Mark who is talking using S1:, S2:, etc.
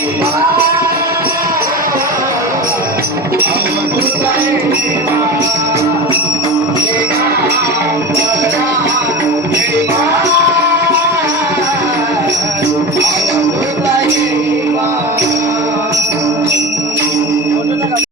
S1: Thank you.